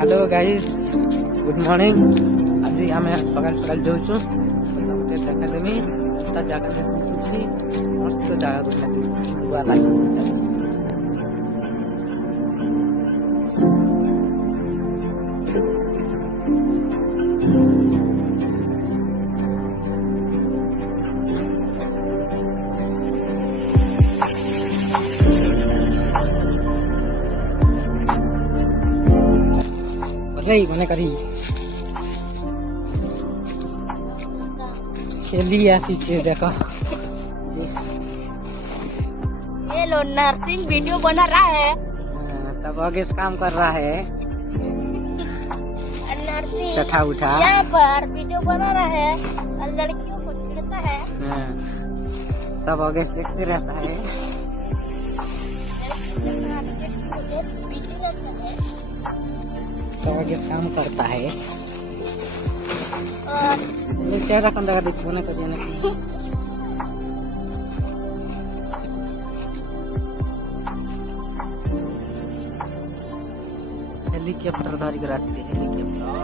Hello guys, good morning. आज आम सकाल सकाल जाऊँ गोटे जगह देमी जगह मस्त जगह मने करी खेली ऐसी चीज देखो। ये लो नर्सिंग वीडियो बना रहा है। तब आगे काम कर रहा है नर्सिंग चठा उठा यहाँ पर वीडियो बना रहा है और लड़कियों को छेड़ता है। तब आगे देखते रहता है। तब आगे काम करता है और चेहरा कंधा देखो ना करिए हेलीकॉप्टर धारी कराते हेलीकॉप्टर।